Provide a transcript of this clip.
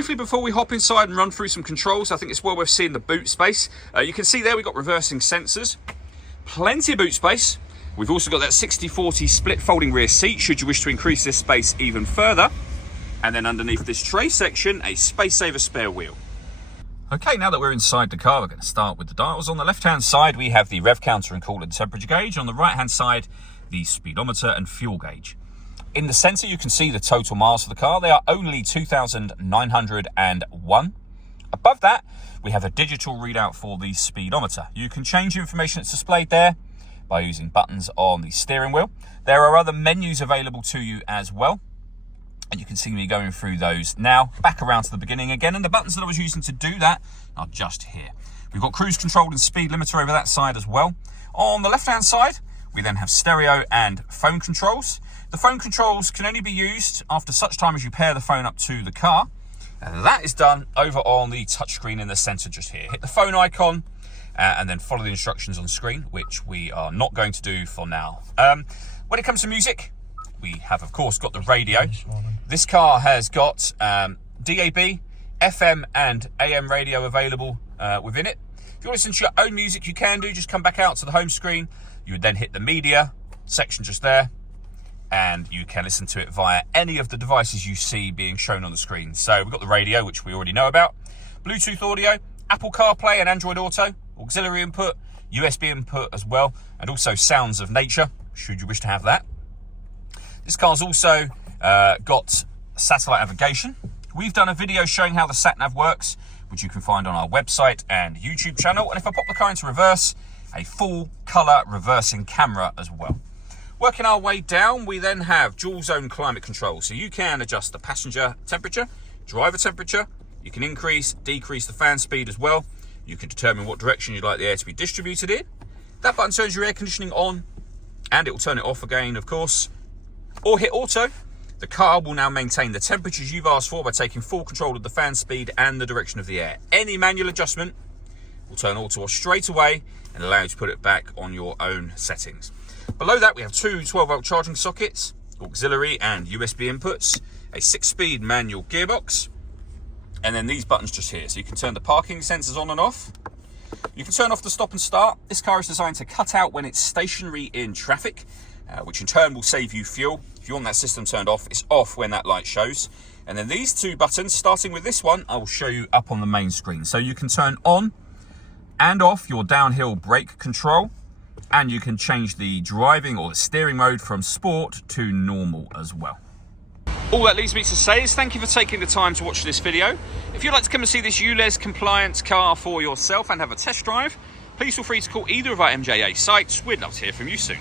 briefly, before we hop inside and run through some controls, I think it's well worth seeing the boot space. You can see there we've got reversing sensors, plenty of boot space. We've also got that 60/40 split folding rear seat, should you wish to increase this space even further. And then underneath this tray section, a space saver spare wheel. Okay, now that we're inside the car, we're going to start with the dials. On the left-hand side, we have the rev counter and coolant temperature gauge. On the right-hand side, the speedometer and fuel gauge. In the centre, you can see the total miles for the car. They are only 2,901. Above that, we have a digital readout for the speedometer. You can change the information that's displayed there by using buttons on the steering wheel. There are other menus available to you as well. And you can see me going through those now. Back around to the beginning again, and the buttons that I was using to do that are just here. We've got cruise control and speed limiter over that side as well. On the left-hand side, we then have stereo and phone controls. The phone controls can only be used after such time as you pair the phone up to the car. And that is done over on the touchscreen in the center just here. Hit the phone icon and then follow the instructions on screen, which we are not going to do for now. When it comes to music, we have, of course, got the radio. This car has got DAB, FM and AM radio available within it. If you want to listen to your own music, you can do. Just come back out to the home screen. You would then hit the media section just there, and you can listen to it via any of the devices you see being shown on the screen. So we've got the radio, which we already know about, Bluetooth audio, Apple CarPlay and Android Auto, auxiliary input, USB input as well, and also sounds of nature, should you wish to have that. This car's also got satellite navigation. We've done a video showing how the sat-nav works, which you can find on our website and YouTube channel. And if I pop the car into reverse, a full colour reversing camera as well. Working our way down, we then have dual zone climate control. So you can adjust the passenger temperature, driver temperature. You can increase, decrease the fan speed as well. You can determine what direction you'd like the air to be distributed in. That button turns your air conditioning on, and it will turn it off again, of course. Or hit auto. The car will now maintain the temperatures you've asked for by taking full control of the fan speed and the direction of the air. Any manual adjustment will turn auto off straight away and allow you to put it back on your own settings. Below that, we have two 12-volt charging sockets, auxiliary and USB inputs, a 6-speed manual gearbox, and then these buttons just here. So you can turn the parking sensors on and off. You can turn off the stop and start. This car is designed to cut out when it's stationary in traffic, which in turn will save you fuel. If you want that system turned off, it's off when that light shows. And then these two buttons, starting with this one, I will show you up on the main screen. So you can turn on and off your downhill brake control, and you can change the driving or the steering mode from sport to normal as well. All that leaves me to say is thank you for taking the time to watch this video. If you'd like to come and see this ULEZ compliant car for yourself and have a test drive, please feel free to call either of our MJA sites. We'd love to hear from you soon.